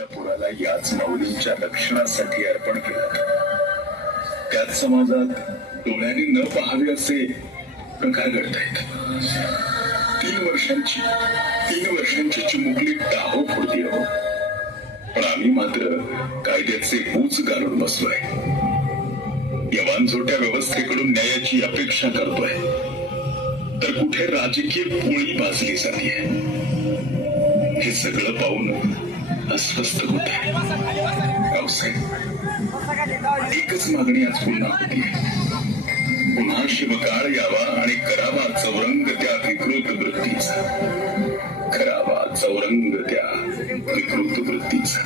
आमच्या याच माऊलींच्या रक्षणासाठी अर्पण केलं. त्याच समाजात डोळ्यांनी न पाहावे असे प्रकार घडतायत तीन वर्षांची तीन वर्षांची चिमुकली टाहो फोडती हो. पण आम्ही मात्र कायद्याचे बूच घालून बसलोय. यवान वानझोट्या व्यवस्थेकडून न्यायाची अपेक्षा करतोय. तर कुठे राजकीय पोळी भाजली जाते? हे सगळं पाहून अस्वस्थ होत. आहे रावसाहेब एकच मागणी आज पुन्हा होती. पुन्हा शिवकाळ यावा आणि करावा चौरंग त्या विकृत वृत्तीचा. करावा चौरंग त्या विकृत वृत्तीचा.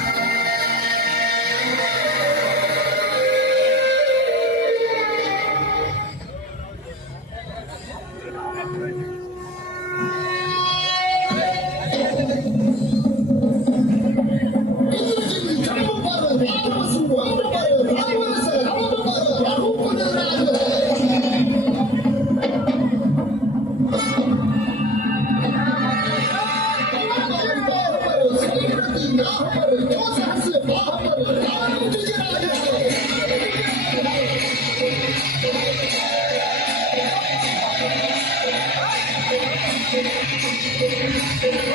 娘们儿，这才是好汉们儿，咱们之间来呀！来！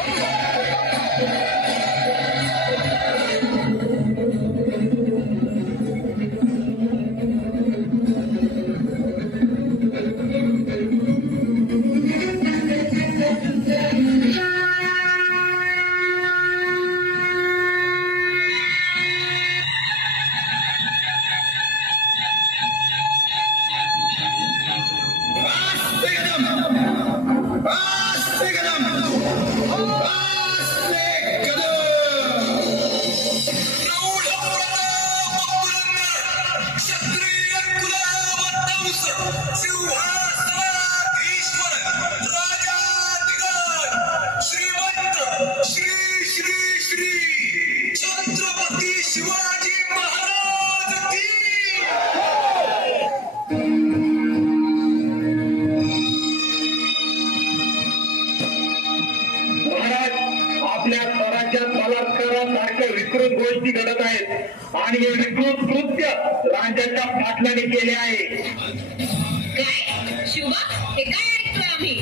श्रीमंत श्री श्री श्री छत्रपती शिवाजी महाराज की महाराज आपल्या स्वराज्यात बलात्कारासारख्या विकृत गोष्टी घडत आहेत आणि हे विकृत कृत्य राज्याच्या पाटलाने केले आहे. काय? शिवा हे काय ऐकतोय आम्ही?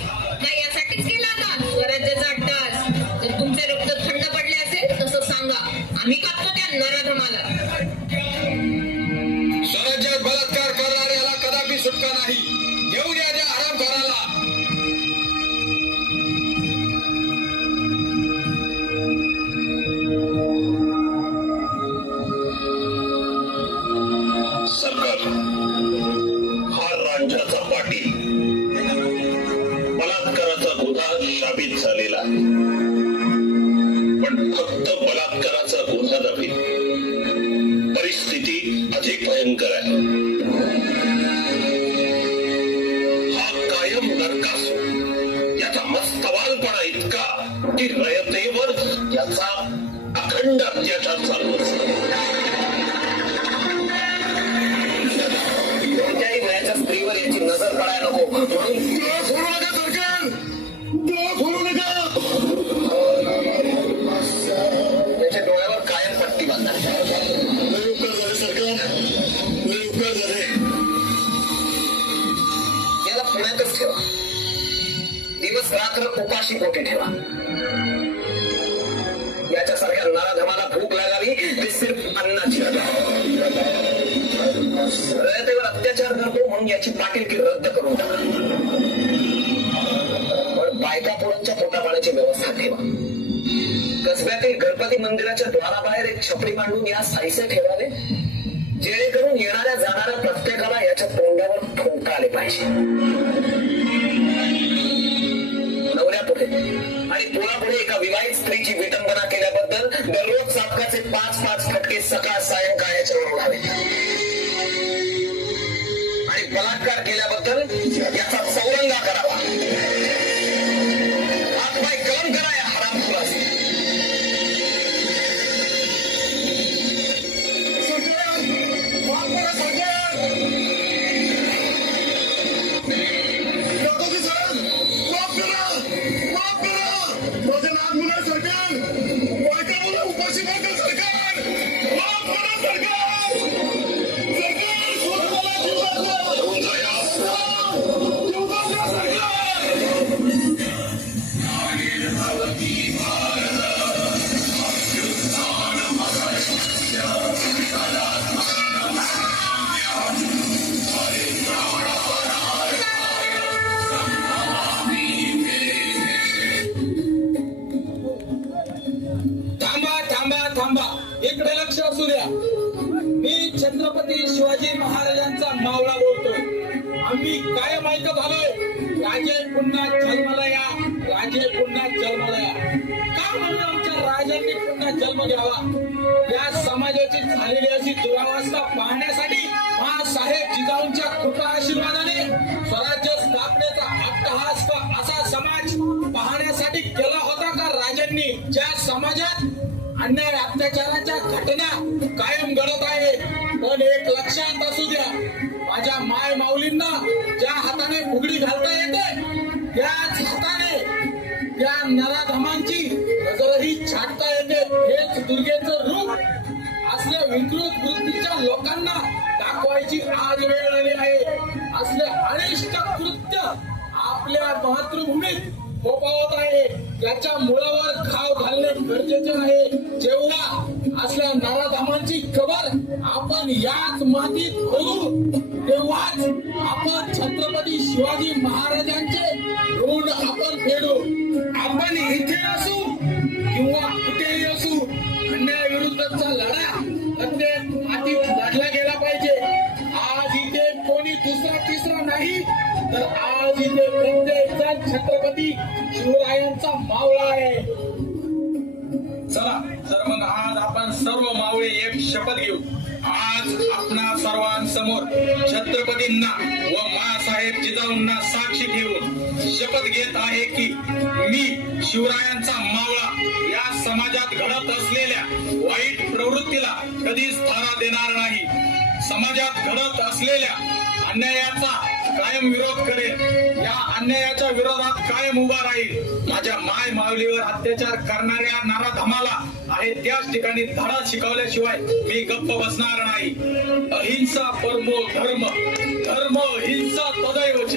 गुन्हा साबित झालेला आहे. पण फक्त बलात्काराचा गुन्हा नव्हे परिस्थिती अधिक भयंकर आहे. हा कायम नरकासूर याचा मस्तवालपणा इतका की रयतेवर याचा अखंड अत्याचार चालू असतो. कोणत्याही वयाच्या स्त्रीवर याची नजर पडायला नको. म्हणून रात्र उपाशी पोटी ठेवा. याच्यासारख्या नराधमाला भूक लागावी ती सिर्फ अन्नाची रयतेवर अत्याचार करतो म्हणून याची पाटीलकी रद्द करून टाका. पण बायका पोरांच्या पोटापाण्याची व्यवस्था ठेवा. कसब्यातील गणपती मंदिराच्या द्वाराबाहेर एक छपरी मांडून या साईसे ठेवावे जेणेकरून येणाऱ्या जाणाऱ्या प्रत्येकाला याच्या तोंडावर ठोंका आले पाहिजे. एका स्त्रीची विटंबना केल्याबद्दल दररोज चापकाचे पाच पाच फटके सकाळ सायंकाळ याच्यावर उडावे मी आम्ही कायम ऐकत आलोय. राजे पुन्हा जन्माला या राजे पुन्हा जन्माला या का म्हणून आमच्या राजांनी पुन्हा जन्म घ्यावा? या समाजाची झालेली अशी दुरावस्था पाहण्यासाठी साहेब जिजाऊंच्या कृपा आशीर्वादाने स्वराज्य स्थापनेचा अट्टहास का असा समाज पाहण्यासाठी केला होता का राजांनी? ज्या समाजात अन्याय अत्याचाराच्या घटना कायम घडत आहे पण एक लक्षात असू द्या माझ्या माय माऊलींना ज्या हाताने फुगडी घालता येते त्याच हाताने त्या नराधमांची नजरही छाटता येते. हेच दुर्गेचं रूप असल्या विकृत वृत्तीच्या लोकांना दाखवायची आज वेळ आली आहे. असले अनिष्ट कृत्य आपल्या मातृभूमीत फोपावत आहे. त्याच्या मुळावर घाव घालणे गरजेचे आहे जेव्हा असल्या नराधामांची खबर आपण याच मातीत करू तेव्हाच आपण छत्रपती शिवाजी महाराजांचे ऋण आपण फेडू. आपण इथे असू किंवा कुठेही असू अन्यायाविरुद्धचा लढा प्रत्येक मातीत लढला गेला पाहिजे. आज इथे कोणी दुसरा तिसरा नाही तर आज इथे प्रत्येक जण छत्रपती शिवरायांचा मावळा आहे. चला तर मग आज आपण सर्व मावळे एक शपथ घेऊ. आज आपणा सर्वांसमोर छत्रपतींना व मासाहेब जिजाऊंना साक्षी ठेवून शपथ घेत आहे की मी शिवरायांचा मावळा या समाजात घडत असलेल्या वाईट प्रवृत्तीला कधीच थारा देणार नाही. समाजात घडत असलेल्या अन्यायाचा कायम विरोध करेल. या अन्यायाच्या विरोधात कायम उभा राहील. माझ्या माय माऊलीवर अत्याचार करणाऱ्या नाराधमाला आहे त्याच ठिकाणी धडा शिकवल्याशिवाय मी गप्प बसणार नाही. अहिंसा परमो धर्म. धर्म हिंसा तदैवच.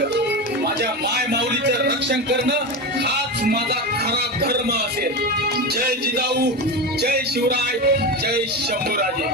माझ्या माय माऊलीचं रक्षण करणं हाच माझा खरा धर्म असेल. जय जिजाऊ जय शिवराय जय शंभूराजे.